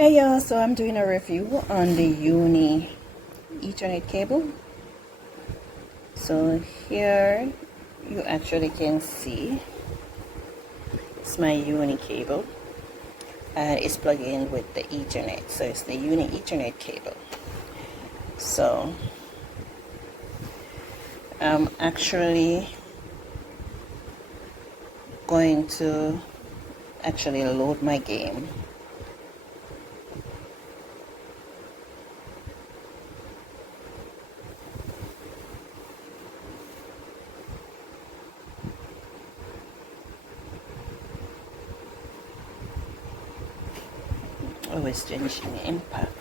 Hey y'all, so I'm doing a review on the Uni Ethernet cable. So here you actually can see it's my Uni cable and it's plugged in with the Ethernet. So it's the Uni Ethernet cable. So I'm actually going to load my game. Always changing impact.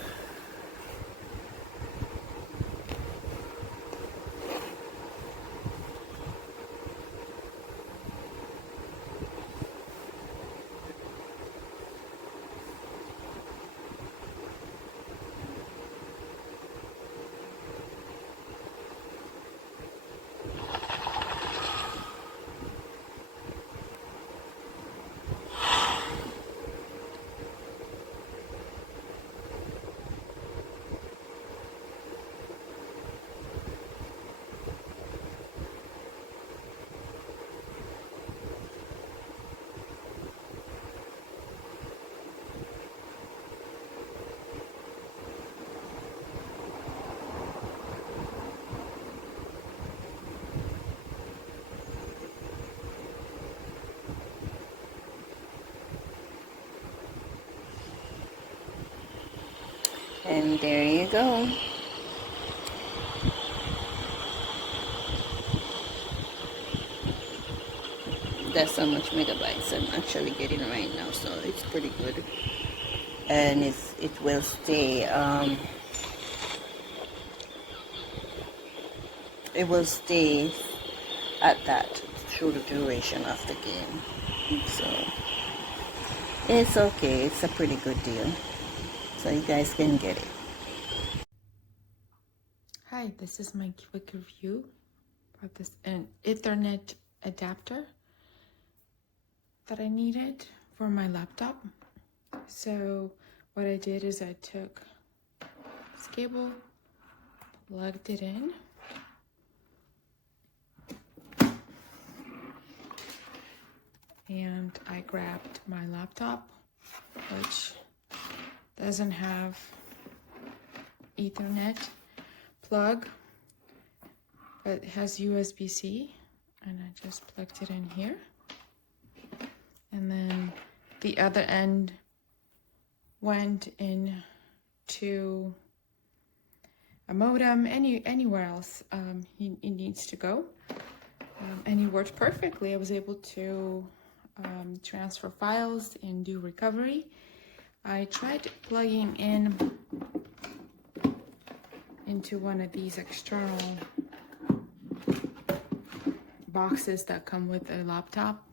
And there you go. That's how much megabytes I'm actually getting right now, so it's pretty good. And it will stay at that through the duration of the game. So it's okay, it's a pretty good deal. So you guys can get it. Hi, this is my quick review for this Ethernet adapter that I needed for my laptop. So what I did is I took this cable, plugged it in, and I grabbed my laptop, which doesn't have Ethernet plug, but it has USB-C, and I just plugged it in here. And then the other end went into a modem, anywhere else it needs to go. And it worked perfectly. I was able to transfer files and do recovery. I tried plugging into one of these external boxes that come with a laptop.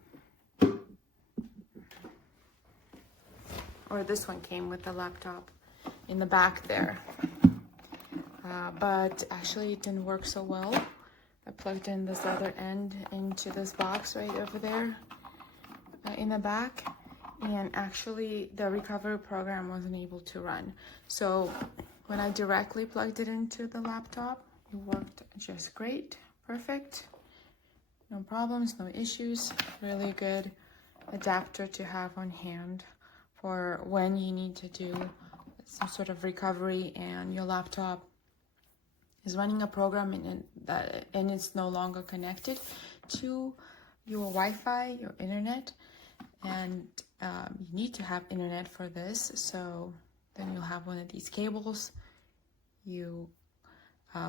Or this one came with the laptop in the back there. But actually it didn't work so well. I plugged in this other end into this box right over there in the back, and actually the recovery program wasn't able to run. So when I directly plugged it into the laptop, it worked just great, perfect, no problems, no issues. Really good adapter to have on hand for when you need to do some sort of recovery and your laptop is running a program and it's no longer connected to your Wi-Fi, your internet, and you need to have internet for this. So then you'll have one of these cables. You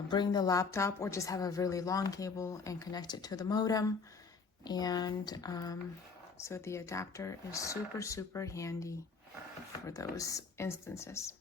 bring the laptop or just have a really long cable and connect it to the modem. And so the adapter is super, super handy for those instances.